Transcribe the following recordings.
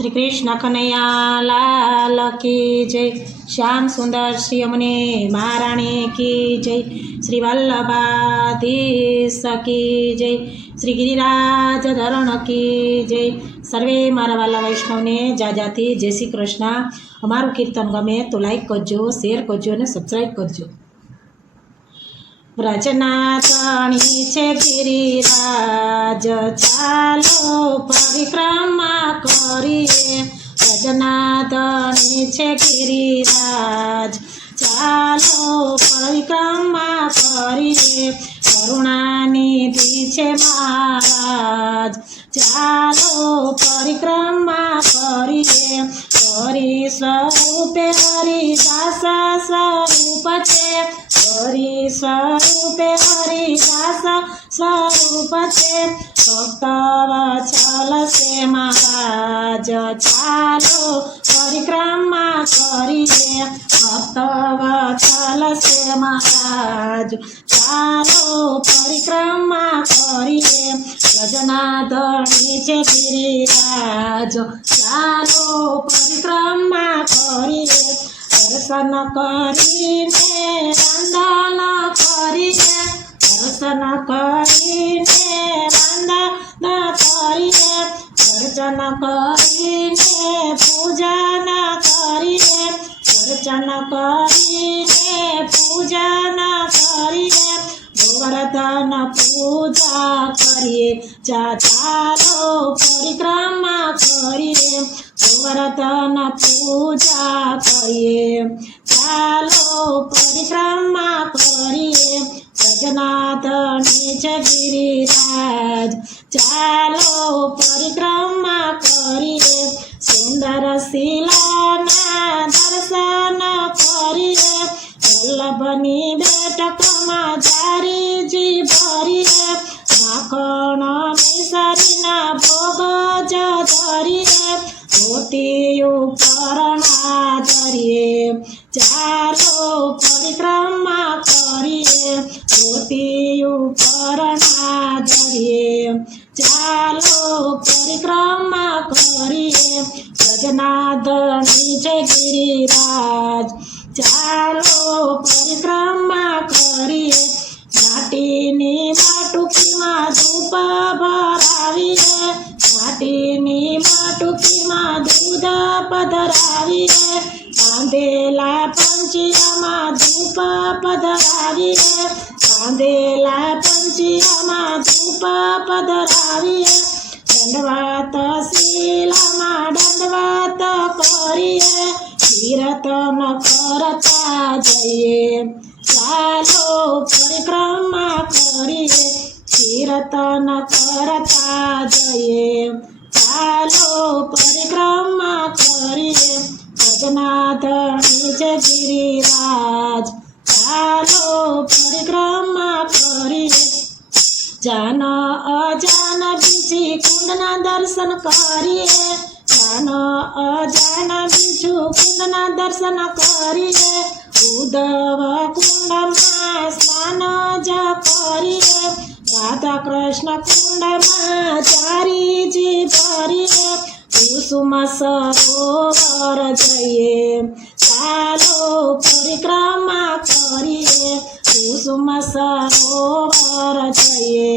श्री कृष्ण कन्हैया लाल की जय। श्याम सुंदर श्री अमने महाराणी की जय। श्री वल्लभाधीश की जय। श्री गिरिराज धरण की जय। सर्वे मारा वाला वैष्णव ने जाजाती जय श्री कृष्ण। अमारू कीर्तन गमे तो लाइक करजो, शेर करजो ने सब्सक्राइब करजो। व्रजनाथनी छे गिरिराज चालो परिक्रमा करिए। व्रजनाथनी छे गिरिराज चालो परिक्रमा करिए। करुणानिधि छे महाराज चालो परिक्रमा करिए। हरि स्वरूपे हरिदास स्वरूप छे। हरि स्वरूपे हरिदास स्वरूप छे। भक्त वत्सल से महाराज चालो परिक्रमा करिए। भक्त वत्सल से महाराज चालो परिक्रमा करिए। व्रजनाथनी छे गिरिराज चालो परिक्रमा करिए। दर्शन करीने वंदन करिए। दर्शन करीने वंदन करिए। अर्चन करीने पूजन करिए। अर्चन करीने पूजन करिए। गोवर्धन पूजा करिए। चालो परिक्रमा करिए। गोवर्धन पूजा करिए। चालो परिक्रमा करिए। व्रजनाथनी छे गिरिराज चालो परिक्रमा करिए। सुंदर शिलाना दर्शन करिए। वल्लभनी बेटकमां जारीजी भरिए। माखण मिसरीना भोग ज धरिए। धोती ऊपर धरिए। चालो परिक्रमा करिए। धोती ऊपर धरिए। चालो परिक्रमा करिए। व्रजनाथनी छे गिरिराज चालो परिक्रमा करिए। माटीनी માટુકીમાં ધૂપ ભરાવીએ। માટીની માટુકીમાં દૂધ પધરાવીએ। બાંધેલા પંચિયામાં ધૂપ પધરાવીએ। બાંધેલા પંચિયામાં ધૂપ પધરાવીએ। દંડવત શીલામાં દંડવત કરીએ। કીર્તન કરતા જઈએ। ચાલો પરિક્રમા કરીએ। કીર્તન કરતા જઈએ। ચાલો પરિક્રમા કરીએ। વ્રજનાથની છે गिरिराज ચાલો પરિક્રમા કરીએ। જાન અજાન બીજી કુંડના દર્શન કરીએ। જાન અજાન બીજું કુંડના દર્શન કરીએ। ઉદ્ધવ કુંડમાં સ્નાન જ કરીએ। રાધા કૃષ્ણ કુંડમાં ચારીજી ભરીએ। કુસુમ સરોવર જઈએ। ચાલો પરિક્રમા કરીએ। કુસુમ સરોવર જઈએ।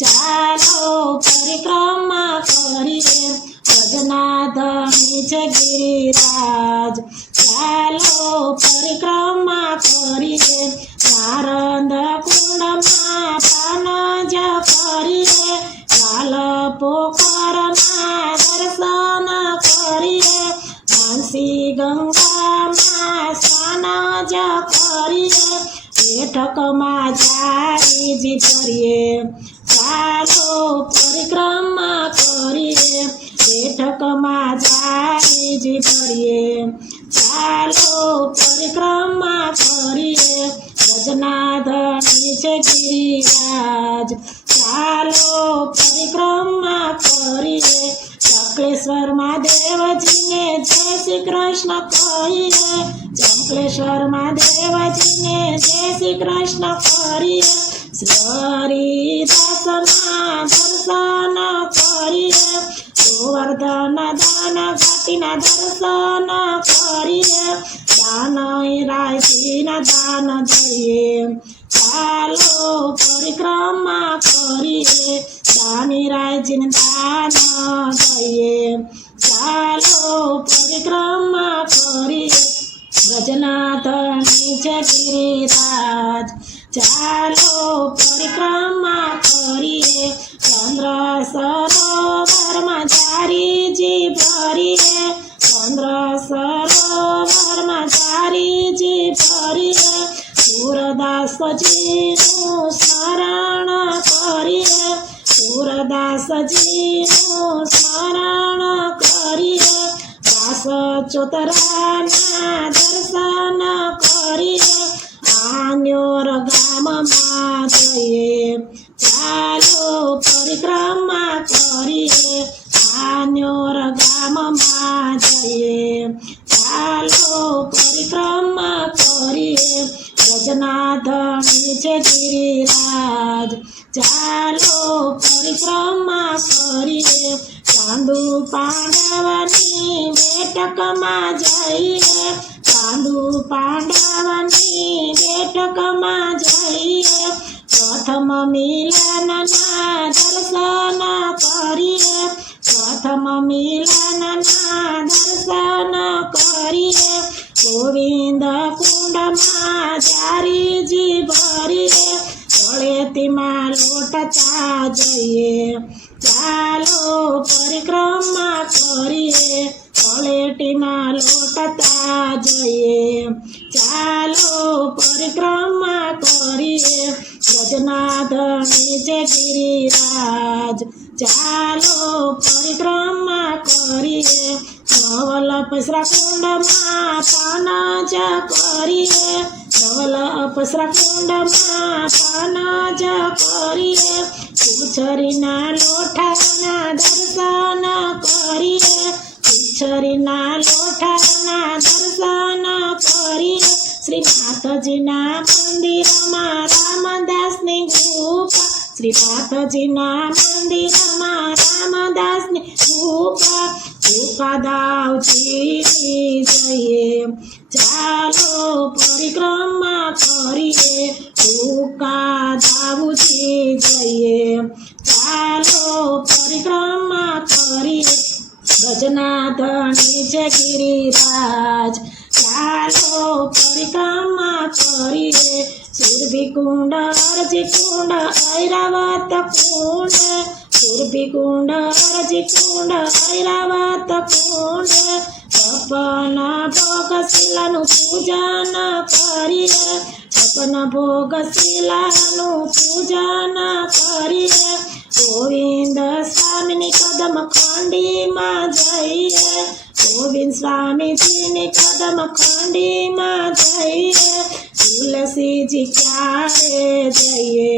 ચાલો પરિક્રમા કરીએ। વ્રજનાથની છે गिरिराज ચાલો પરિક્રમા કરીએ। નારદ કુંડમાં પાન જ કરીએ। લાલ પોખરમાં દર્શન કરીએ। માનસી ગંગામાં સ્નાન જ કરીએ। બેઠકમાં જારીજી ભરીએ। ચાલો પરિક્રમા કરીએ। બેઠકમાં જારીજી ભરીએ। ચાલો પરિક્રમા કરીએ। વ્રજનાથની છે गिरिराज ચાલો પરિક્રમા કરીએ। ચંક્લેશ્વર મહાદેવજીને જય શ્રી કૃષ્ણ કહીએ। ચંક્લેશ્વર મહાદેવજીને જય શ્રી કૃષ્ણ કરીએ। શ્રી હરિદાસના દર્શન કરીએ, ગોવર્ધન દાન ઘાટીના દર્શન કરીએ, દાન રાયજીના દાન દઈએ, ચાલો પરિક્રમા કરીએ, દાની રાયજીને દાન દઈએ, ચાલો પરિક્રમા કરીએ, વ્રજનાથની છે ગિરિરાજ, ચાલો પરિક્રમા કરીએ, ચંદ્ર સરોવરમાં ચારીજી ભરીએ, ચંદ્ર સરોવરમાં ચારીજી ભરીએ, સુરદાસજીનું સ્મરણ કરીએ, સુરદાસજીનું સ્મરણ કરીએ, દાસ ચોતરાના દર્શન કરીએ, આન્યોર ગામમાં જઈએ, ચાલો પરિક્રમા કરીએ, આન્યોર ગામમાં જઈએ, ચાલો પરિક્રમા કરીએ, વ્રજનાથની છે ગિરિરાજ, ચાલો પરિક્રમા કરીએ, ચાંદુ પાંડવની બેઠકમાં જઈએ, ચાંદુ પાંડવની બેઠકમાં જઈએ, પ્રથમ મિલનના દર્શન કરીએ, પ્રથમ મિલનના દર્શન કરીએ, ગોવિંદ કુંડમાં ચારીજી ભરીએ, તળેટીમાં લોટતા જઈએ, ચાલો પરિક્રમા કરીએ, તળેટીમાં લોટતા જઈએ, ચાલો પરિક્રમા કરીએ, વ્રજનાથની છે ગિરિરાજ, ચાલો પરિક્રમા કરીએ, ધવલ અપસરા કુંડમાં પાનજ કરીએ, ધવલ અપસરા કુંડમાં પાનજ કરીએ, ઉછરીના લોઠાના દર્શન કરીએ, ઉછરીના લોઠાના દર્શન કરીએ, શ્રીનાથજીના મંદિરમાં રામદાસની ગુફા, શ્રીનાથજીના મંદિરમાં રામદાસની ગુફા, દાવજી જઈએ, ચાલો પરિક્રમા કરીએ, દાવજી જઈએ, ચાલો પરિક્રમા કરીએ, વ્રજનાથની છે ગિરિરાજ, ચાલો પરિક્રમા કરીએ, સુરભિકુંડ અરજીકુંડ ઐરાવત કુંડ, સુરભિકુંડ અરજીકુંડ ઐરાવત કુંડ, છપ્પન ભોગશીલાનું પૂજન કરીએ, છપ્પન ભોગશીલાનું પૂજન કરીએ, ગોવિંદ સ્વામીની કદમ ખંડીમાં જઈએ, ગોવિંદ સ્વામીજીની કદમ ખંડીમાં જઈએ, તુલસીજી ક્યારે જઈએ,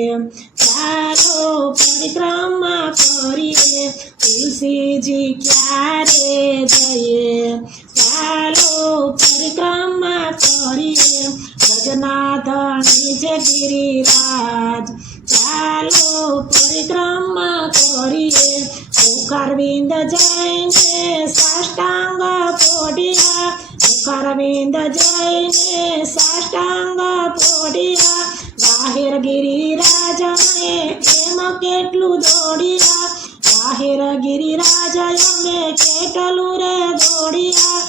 ચાલો પરિક્રમા કરીએ, તુલસીજી ક્યારે જઈએ, ચાલો પરિક્રમા કરીએ, વ્રજનાથની છે ગિરિરાજ, ચાલો પરિક્રમા કરીએ, મુખારવિંદ જઈને સાષ્ટાંગ પોઢિયા, મુખારવિંદ જઈને સાષ્ટાંગ પોઢિયા, બાહેર ગિરિરાજને એમ કેટલું દોડિયા, બાહેર ગિરિરાજ અમે કેટલું રે દોડિયા,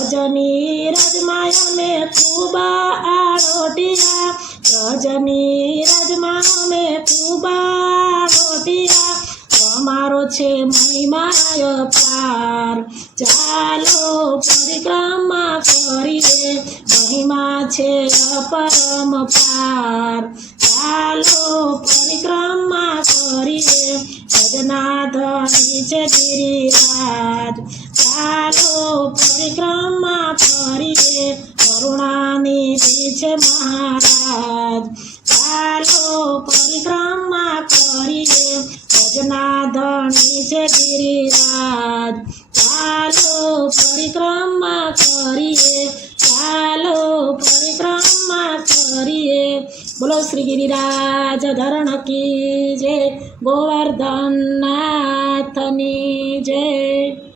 રજની રજમાં અમે ખૂબ આરોટિયા, રજની રજમાં અમે ખૂબ આરોટિયા, તમારો છે મહિમાય પાર, ચાલો પરિક્રમા કરીએ, મહિમા છે અપરમ પાર, ચાલો પરિક્રમા કરીએ, વ્રજનાથની છે ગિરિરાજ, ચાલો પરિક્રમા કરીએ, કરુણાનિધિ છે મહારાજ, ચાલો પરિક્રમા કરીએ, વ્રજનાથની છે ગિરિરાજ, ચાલો પરિક્રમા કરીએ, ચાલો પરિક્રમા કરીએ, બોલો શ્રી ગિરિરાજ ધરણ કી જય, ગોવર્ધન નાથની જય.